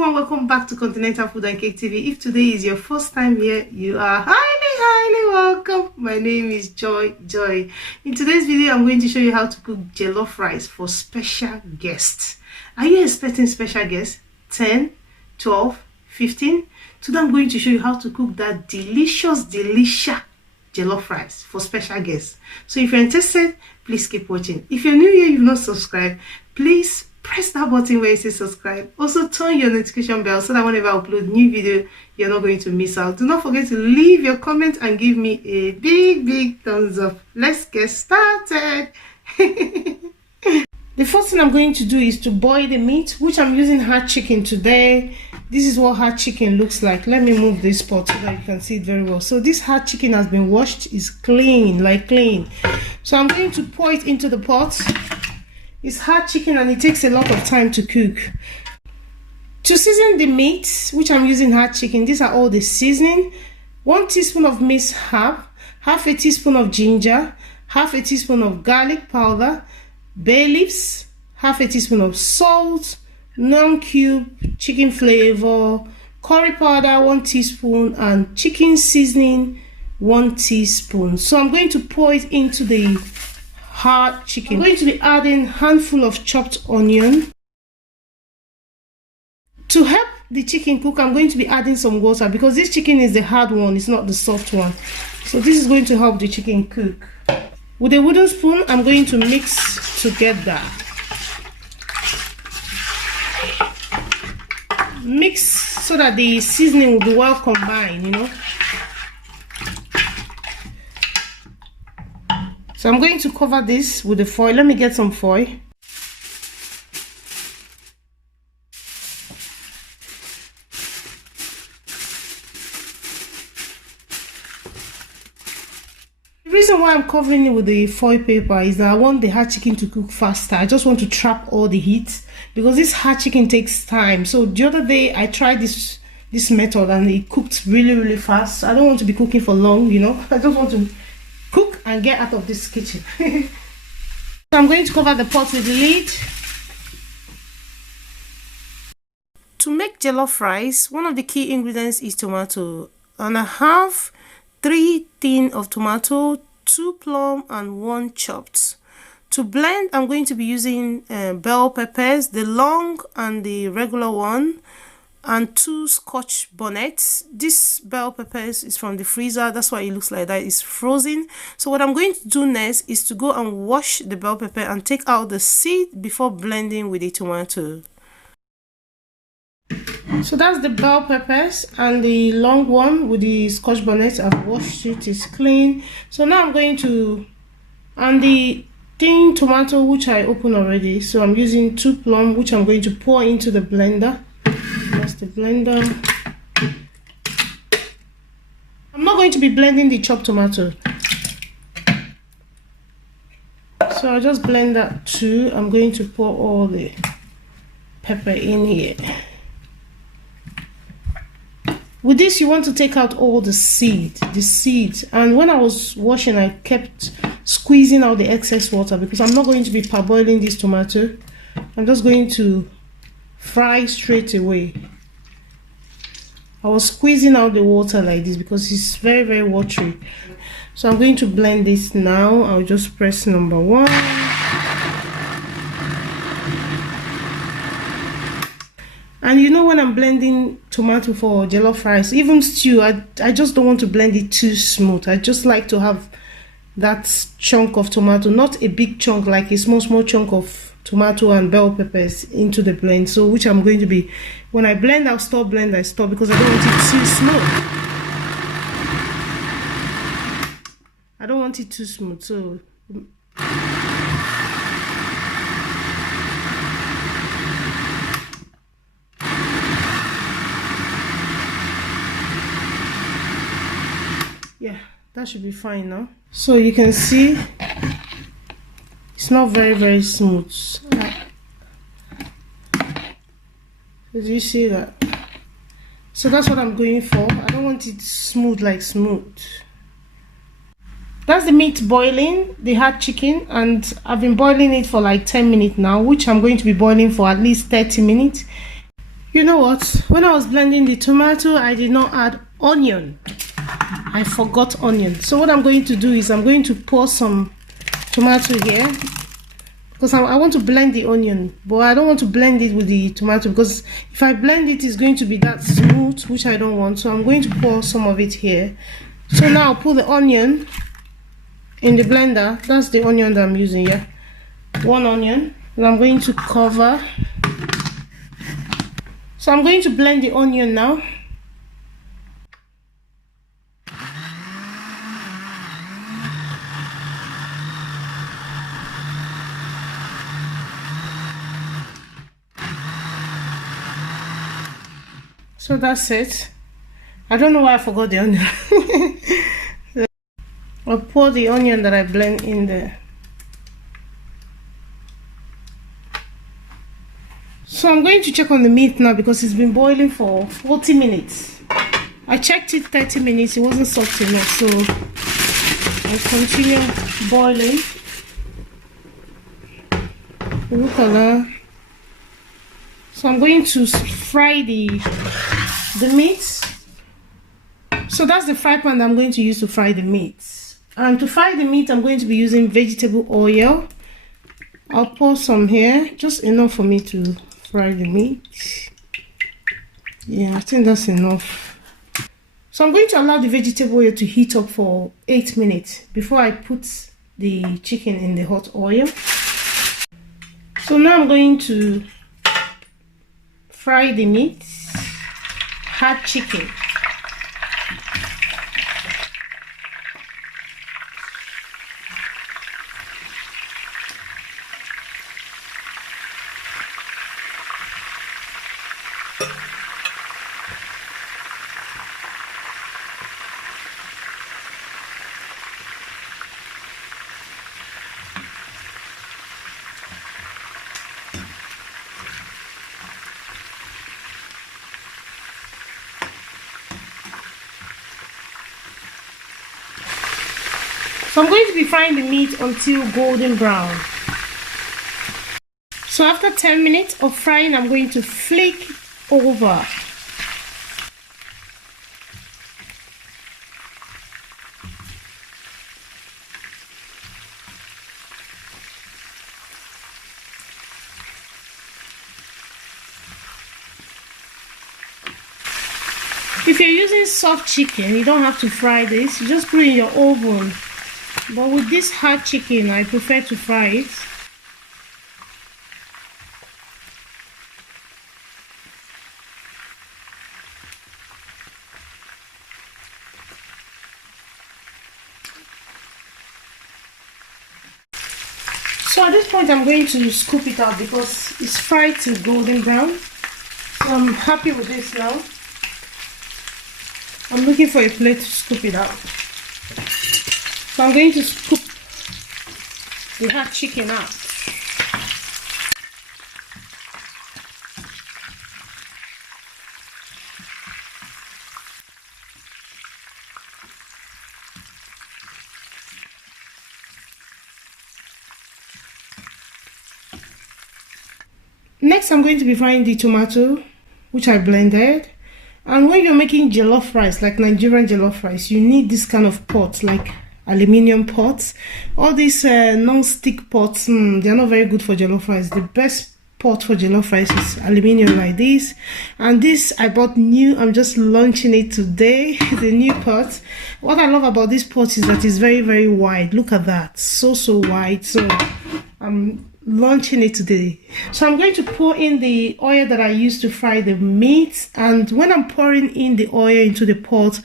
everyone, welcome back to Continental Food and Cake TV. If today is your first time here, you are highly welcome. My name is Joy. In today's video, I'm going to show you how to cook jollof rice for special guests. Are you expecting special guests? 10, 12, 15? Today I'm going to show you how to cook that delicious jollof rice for special guests. So if you're interested, please keep watching. If you're new here, you've not subscribed, please press that button where it says subscribe. Also turn your notification bell so that whenever I upload new video, you're not going to miss out. Do not forget to leave your comment and give me a big thumbs up. Let's get started. The first thing I'm going to do is to boil the meat, which I'm using hard chicken today. This is what hard chicken looks like. Let me move this pot so that you can see it very well. So this hard chicken has been washed, is clean, like clean. So I'm going to pour it into the pot. It's hard chicken and it takes a lot of time to cook. To season the meat, which I'm using hard chicken, these are all the seasoning. 1 teaspoon of minced herb, half a teaspoon of ginger, half a teaspoon of garlic powder, bay leaves, half a teaspoon of salt, non-cube chicken flavor, curry powder 1 teaspoon, and chicken seasoning 1 teaspoon. So I'm going to pour it into the hard chicken. I'm going to be adding a handful of chopped onion. To help the chicken cook, I'm going to be adding some water because this chicken is the hard one, it's not the soft one. So this is going to help the chicken cook. With a wooden spoon, I'm going to mix together. Mix so that the seasoning will be well combined, you know. So I'm going to cover this with the foil. Let me get some foil. The reason why I'm covering it with the foil paper is that I want the hard chicken to cook faster. I just want to trap all the heat because this hard chicken takes time. So the other day I tried this method and it cooked really fast. I don't want to be cooking for long, you know. I just want to cook and get out of this kitchen. So I'm going to cover the pot with the lid. To make jollof rice, one of the key ingredients is tomato. And I have 3 tins of tomato, 2 plum and 1 chopped. To blend, I'm going to be using bell peppers, the long and the regular one, and 2 scotch bonnets. This bell peppers is from the freezer, that's why it looks like that. It's frozen. So what I'm going to do next is to go and wash the bell pepper and take out the seed before blending with the tomato. So that's the bell peppers and the long one with the scotch bonnet. I've washed it, it's clean. So now I'm going to, and the thin tomato which I opened already, so I'm using 2 plum which I'm going to pour into the blender. That's the blender. I'm not going to be blending the chopped tomato, so I'll just blend that too. I'm going to pour all the pepper in here. With this, you want to take out all the seeds. And when I was washing, I kept squeezing out the excess water because I'm not going to be parboiling this tomato. I'm just going to fry straight away. I was squeezing out the water like this because it's very watery. So I'm going to blend this now. I'll just press number 1. And you know, when I'm blending tomato for jollof rice, even stew, I just don't want to blend it too smooth. I just like to have that chunk of tomato, not a big chunk, like a small chunk of tomato and bell peppers into the blend. So which I'm going to be, when I blend, I'll stop blend, I stop because I don't want it too smooth. I don't want it too smooth. So yeah, that should be fine now. So you can see it's not very smooth. Did you see that? So that's what I'm going for. I don't want it smooth like smooth. That's the meat boiling, the hard chicken, and I've been boiling it for like 10 minutes now, which I'm going to be boiling for at least 30 minutes. You know what? When I was blending the tomato, I did not add onion. I forgot onion. So what I'm going to do is I'm going to pour some tomato here, because I want to blend the onion, but I don't want to blend it with the tomato, because if I blend it, it's going to be that smooth, which I don't want. So I'm going to pour some of it here. So now I'll put the onion in the blender. That's the onion that I'm using, yeah, 1 onion, and I'm going to cover. So I'm going to blend the onion now. So that's it. I don't know why I forgot the onion. I'll pour the onion that I blend in there. So I'm going to check on the meat now, because it's been boiling for 40 minutes. I checked it 30 minutes, it wasn't soft enough, so I'll continue boiling. Look at that. So I'm going to fry the meat. So that's the fry pan that I'm going to use to fry the meat. And to fry the meat, I'm going to be using vegetable oil. I'll pour some here, just enough for me to fry the meat. Yeah, I think that's enough. So I'm going to allow the vegetable oil to heat up for 8 minutes before I put the chicken in the hot oil. So now I'm going to fry the meat, hard chicken. So I'm going to be frying the meat until golden brown. So after 10 minutes of frying, I'm going to flake over. If you're using soft chicken, you don't have to fry this. You just put it in your oven. But with this hard chicken, I prefer to fry it. So at this point, I'm going to scoop it out because it's fried to golden brown. So I'm happy with this now. I'm looking for a plate to scoop it out. So I'm going to scoop the hot chicken out. Next, I'm going to be frying the tomato, which I blended. And when you're making jollof rice, like Nigerian jollof rice, you need this kind of pot, like aluminium pots. All these non-stick pots, they're not very good for jollof rice. The best pot for jollof rice is aluminium like this. And this I bought new. I'm just launching it today. The new pot. What I love about this pot is that it's very, very wide. Look at that, so wide. So I'm launching it today. So I'm going to pour in the oil that I used to fry the meat. And when I'm pouring in the oil into the pot,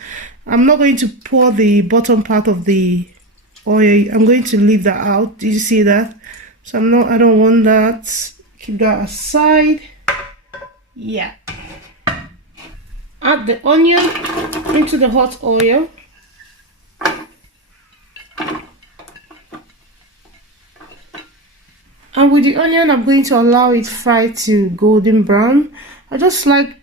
I'm not going to pour the bottom part of the oil. I'm going to leave that out. Did you see that? So I don't want that. Keep that aside. Yeah. Add the onion into the hot oil. And with the onion, I'm going to allow it fry to golden brown. I just like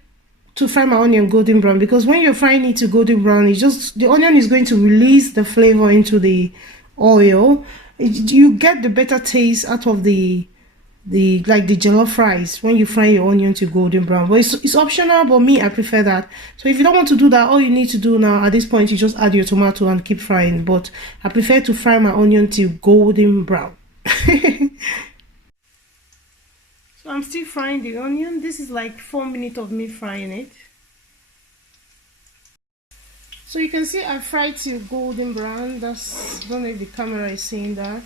to fry my onion golden brown because when you're frying it to golden brown, the onion is going to release the flavor into the oil. You get the better taste out of the the jollof rice when you fry your onion to golden brown. But it's optional, but me, I prefer that. So if you don't want to do that, all you need to do now at this point, you just add your tomato and keep frying. But I prefer to fry my onion till golden brown. So I'm still frying the onion. This is like 4 minutes of me frying it. So you can see I fried till golden brown. I don't know if the camera is seeing that.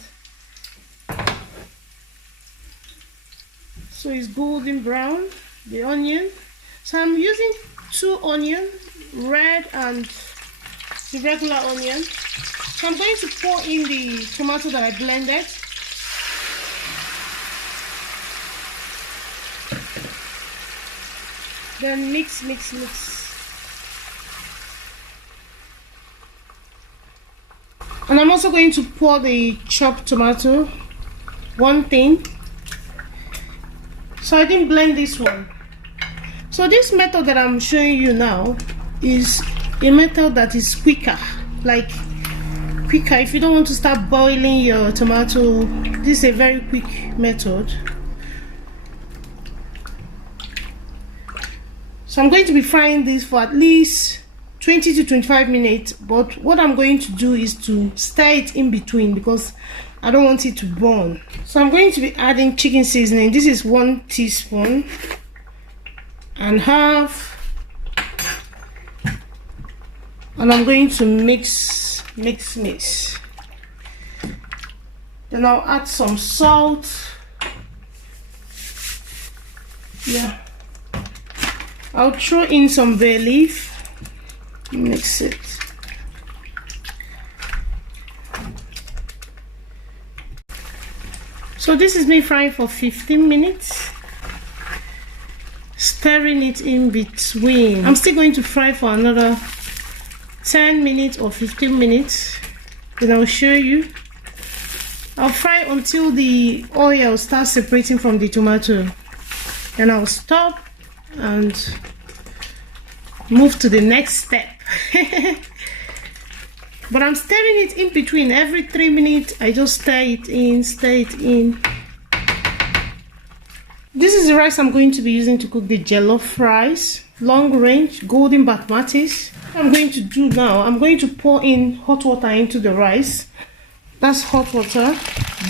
So it's golden brown, the onion. So I'm using 2 onions, red and the regular onion. So I'm going to pour in the tomato that I blended. Then mix. And I'm also going to pour the chopped tomato, 1 thing. So I didn't blend this one. So this method that I'm showing you now is a method that is quicker. Like quicker, if you don't want to start boiling your tomato, this is a very quick method. So I'm going to be frying this for at least 20 to 25 minutes, but what I'm going to do is to stir it in between because I don't want it to burn. So I'm going to be adding chicken seasoning. This is 1 teaspoon and half, and I'm going to mix. Then I'll add some salt. Yeah, I'll throw in some bay leaf. Mix it. So this is me frying for 15 minutes, stirring it in between. I'm still going to fry for another 10 minutes or 15 minutes. Then I'll show you. I'll fry until the oil starts separating from the tomato. Then I'll stop and move to the next step. But I'm stirring it in between. Every 3 minutes I just stir it in. This is the rice I'm going to be using to cook the jollof rice, long range golden basmati. What I'm going to do now, I'm going to pour in hot water into the rice. That's hot water,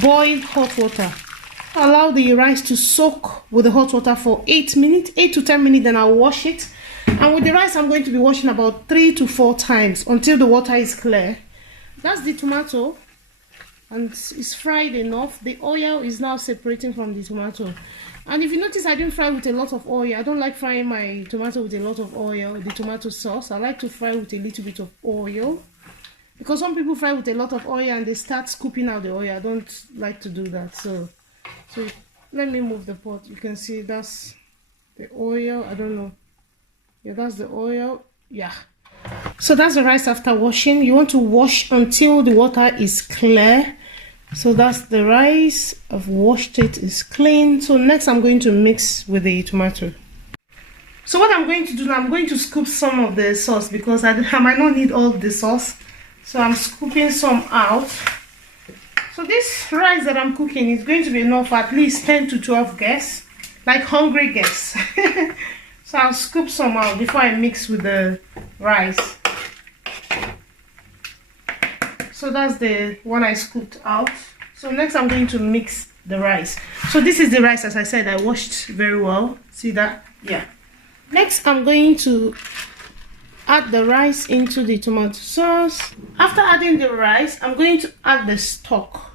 boiled hot water. Allow the rice to soak with the hot water for 8 to 10 minutes, then I'll wash it. And with the rice, I'm going to be washing about 3 to 4 times until the water is clear. That's the tomato, and it's fried enough. The oil is now separating from the tomato. And if you notice, I didn't fry with a lot of oil. I don't like frying my tomato with a lot of oil, the tomato sauce. I like to fry with a little bit of oil, because some people fry with a lot of oil and they start scooping out the oil. I don't like to do that. So let me move the pot. You can see that's the oil. I don't know. Yeah, that's the oil. Yeah. So that's the rice after washing. You want to wash until the water is clear. So that's the rice. I've washed it, it's clean. So next I'm going to mix with the tomato. So what I'm going to do now, I'm going to scoop some of the sauce because I might not need all the sauce. So I'm scooping some out. So this rice that I'm cooking is going to be enough for at least 10 to 12 guests, like hungry guests. So I'll scoop some out before I mix with the rice. So that's the one I scooped out. So next I'm going to mix the rice. So this is the rice, as I said, I washed very well. See that? Yeah. Next I'm going to add the rice into the tomato sauce. After adding the rice, I'm going to add the stock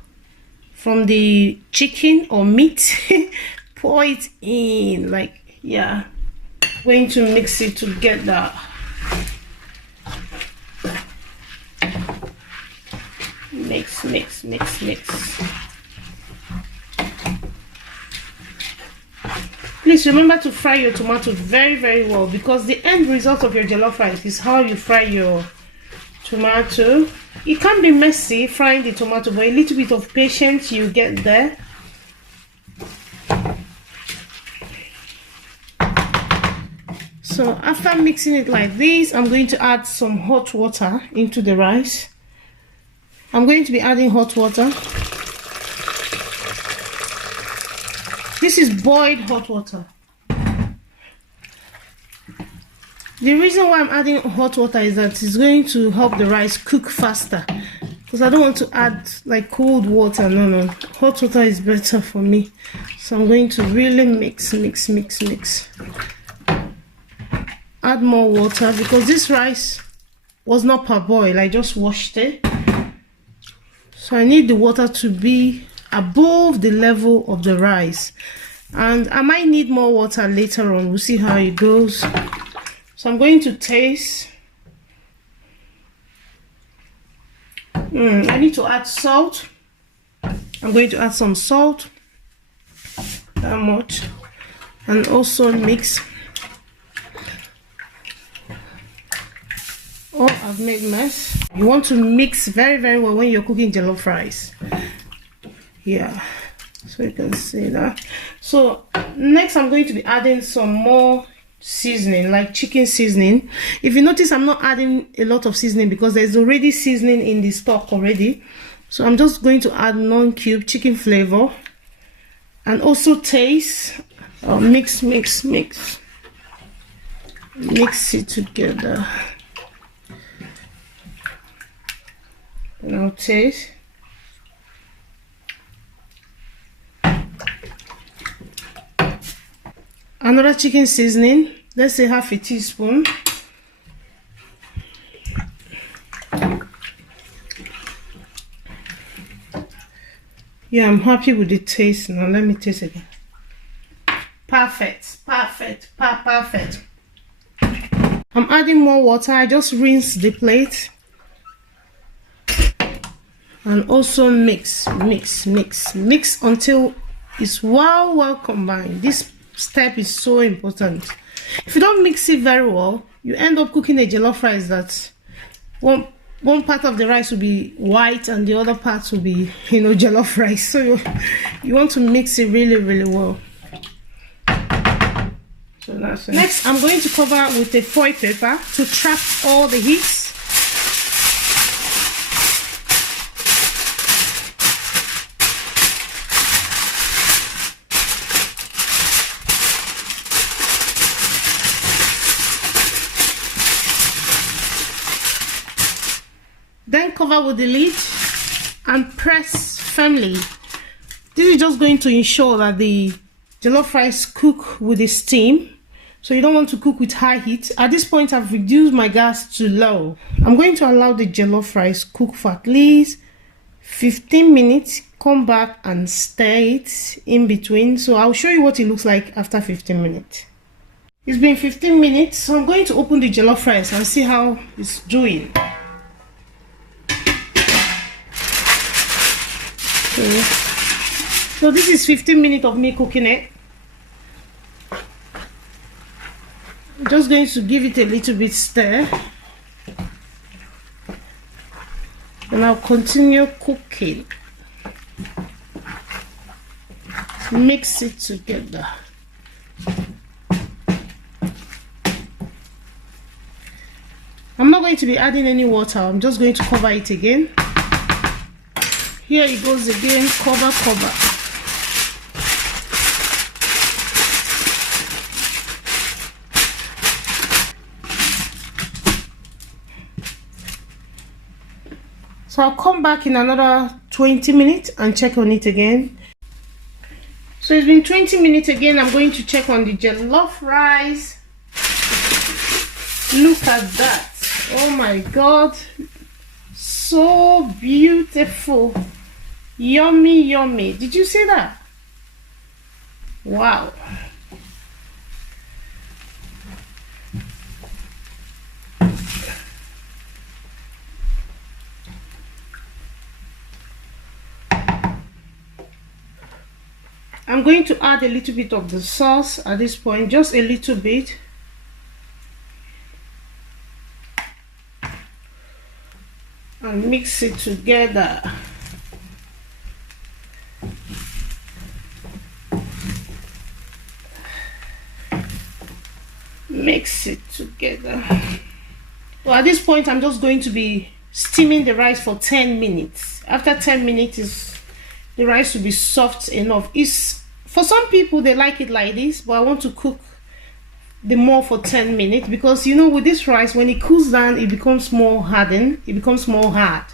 from the chicken or meat. Pour it in, like, yeah. Going to mix it together. Mix. Please remember to fry your tomato very, very well, because the end result of your jollof rice is how you fry your tomato. It can be messy frying the tomato, but a little bit of patience, you get there. So after mixing it like this, I'm going to add some hot water into the rice. I'm going to be adding hot water. this is boiled hot water. The reason why I'm adding hot water is that it's going to help the rice cook faster, because I don't want to add like cold water. No, hot water is better for me. So I'm going to really mix. Add more water because this rice was not parboiled. I just washed it, so I need the water to be above the level of the rice, and I might need more water later on. We'll see how it goes. So I'm going to taste. I need to add salt. I'm going to add some salt, that much, and also mix. Oh, I've made mess. You want to mix very, very well when you're cooking jollof rice. Yeah, so you can see that. So next I'm going to be adding some more seasoning, like chicken seasoning. If you notice, I'm not adding a lot of seasoning because there's already seasoning in the stock already. So I'm just going to add non-cube chicken flavor and also taste. Mix it together. And I'll taste. Another chicken seasoning, let's say half a teaspoon. Yeah, I'm happy with the taste now. Let me taste again. Perfect. I'm adding more water. I just rinse the plate. And also mix until it's well combined. This step is so important. If you don't mix it very well, you end up cooking a jollof rice that one part of the rice will be white and the other part will be, jollof rice. So you want to mix it really well. So that's it. Next, I'm going to cover with a foil paper to trap all the heat. Then cover with the lid and press firmly. This is just going to ensure that the jollof rice cook with the steam. So you don't want to cook with high heat. At this point, I've reduced my gas to low. I'm going to allow the jollof rice cook for at least 15 minutes. Come back and stir it in between. So I'll show you what it looks like after 15 minutes. It's been 15 minutes, so I'm going to open the jollof rice and see how it's doing. So this is 15 minutes of me cooking it. I'm just going to give it a little bit stir, and I'll continue cooking. Mix it together. I'm not going to be adding any water. I'm just going to cover it again. Here it goes again, cover. So I'll come back in another 20 minutes and check on it again. So it's been 20 minutes again. I'm going to check on the jollof rice. Look at that. Oh my God. So beautiful. Yummy. Did you see that? Wow. I'm going to add a little bit of the sauce at this point, just a little bit. And mix it together. Mix it together. Well, at this point, I'm just going to be steaming the rice for 10 minutes. After 10 minutes, the rice will be soft enough. It's For some people, they like it like this, but I want to cook the more for 10 minutes, because you know, with this rice, when it cools down, it becomes more hardened, it becomes more hard.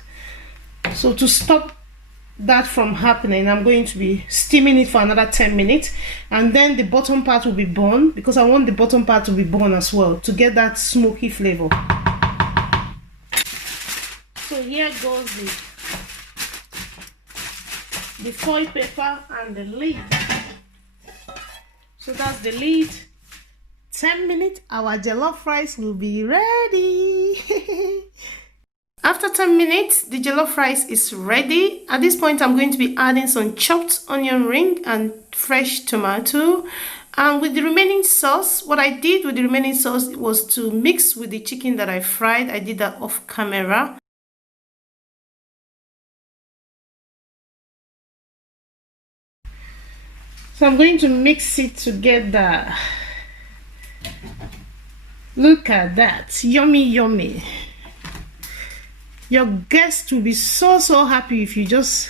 So to stop that from happening, I'm going to be steaming it for another 10 minutes, and then the bottom part will be burned, because I want the bottom part to be burned as well to get that smoky flavor. So here goes the foil paper and the lid. So that's the lid. 10 minutes, our jollof rice will be ready. After 10 minutes, the jollof rice is ready. At this point, I'm going to be adding some chopped onion ring and fresh tomato. And with the remaining sauce, what I did with the remaining sauce was to mix with the chicken that I fried. I did that off camera. So I'm going to mix it together. Look at that, yummy, yummy. Your guests will be so happy if you just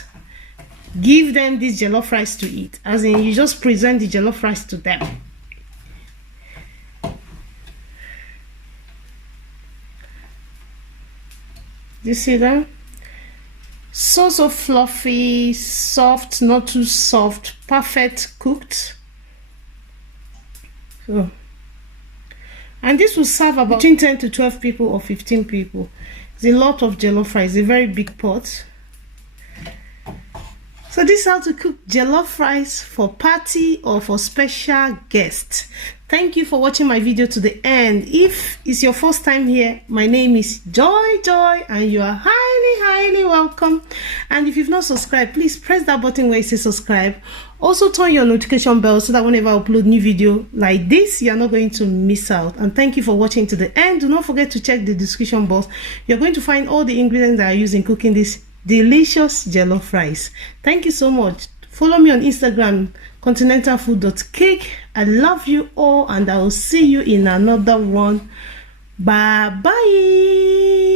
give them this jollof rice to eat. As in, you just present the jollof rice to them. You see that? So fluffy, soft, not too soft, perfect cooked. So, and this will serve about between 10 to 12 people or 15 people. It's a lot of jollof rice, a very big pot. So this is how to cook jollof rice for party or for special guests. Thank you for watching my video to the end. If it's your first time here, my name is Joy, and you are highly welcome. And if you've not subscribed, please press that button where it says subscribe. Also turn your notification bell so that whenever I upload new video like this, you're not going to miss out. And thank you for watching to the end. Do not forget to check the description box. You're going to find all the ingredients that I use in cooking this delicious jollof rice. Thank you so much. Follow me on Instagram, continentalfood.cake. I love you all, and I will see you in another one. Bye bye.